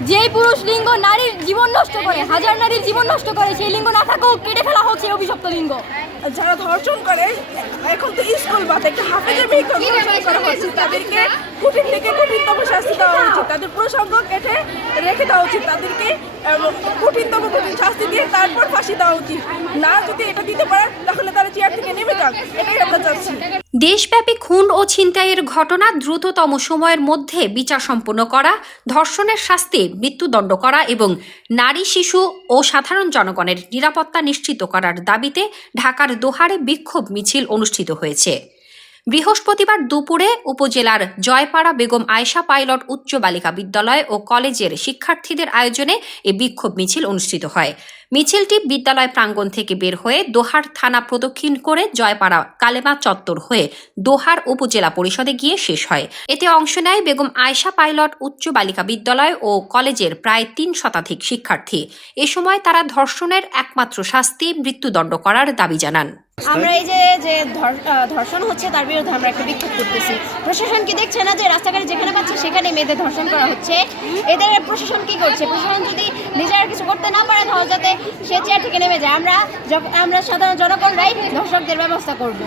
যেই পুরুষ লিঙ্গ নারীর জীবন নষ্ট করে হাজার নারীর জীবন নষ্ট করে সেই লিঙ্গ না থাকো কেটে ফেলা হচ্ছে সেই অভিশপ্ত লিঙ্গ। যারা ধর্ষণ করে এখন তো স্কুল বাদ একটা হাফেজের মেয়েকে ধর্ষণ করা হচ্ছে তাদেরকে কঠিন থেকে কঠিনতম শাস্তি দেওয়া তাদের প্রসঙ্গ কেটে রেখে দেওয়া উচিত তাদেরকে কঠিনতম কঠিন শাস্তি দিয়ে তারপর ফাঁসি দেওয়া উচিত। না যদি এটা দিতে পারে, তাহলে তারা চেয়ার থেকে নেমে যাক। এটাই আমরা চাচ্ছি। দেশব্যাপী খুন ও ছিনতাইয়ের ঘটনা দ্রুততম সময়ের মধ্যে বিচার সম্পন্ন করা, ধর্ষণের শাস্তি মৃত্যুদণ্ড করা এবং নারী, শিশু ও সাধারণ জনগণের নিরাপত্তা নিশ্চিত করার দাবিতে ঢাকার দোহারে বিক্ষোভ মিছিল অনুষ্ঠিত হয়েছে। বৃহস্পতিবার দুপুরে উপজেলার জয়পাড়া বেগম আয়শা পাইলট উচ্চ বালিকা বিদ্যালয় ও কলেজের শিক্ষার্থীদের আয়োজনে এ বিক্ষোভ মিছিল অনুষ্ঠিত হয়। মিছিলটি বিদ্যালয় প্রাঙ্গণ থেকে বের হয়ে দোহার থানা প্রদক্ষিণ করে জয়পাড়া কালেমা চত্বর হয়ে দোহার উপজেলা পরিষদে গিয়ে শেষ হয়। এতে অংশ নেয় বেগম আয়শা পাইলট উচ্চ বালিকা বিদ্যালয় ও কলেজের প্রায় তিন শতাধিক শিক্ষার্থী। এ সময় তারা ধর্ষণের একমাত্র শাস্তি মৃত্যুদণ্ড করার দাবি জানান। আমরা এই যে যে ধর্ষণ হচ্ছে তার বিরুদ্ধে আমরা একটা বিক্ষোভ করতেছি। প্রশাসন কি দেখছে না যে রাস্তাঘাটে যেখানে পাচ্ছে সেখানে মেয়েদের ধর্ষণ করা হচ্ছে? এদের প্রশাসন কি করছে? প্রশাসন যদি নিজেরা কিছু করতে না পারে তাহলে যাতে সে চেয়ার থেকে নেমে যায়। আমরা আমরা সাধারণ জনগণরাই ধর্ষকদের ব্যবস্থা করব।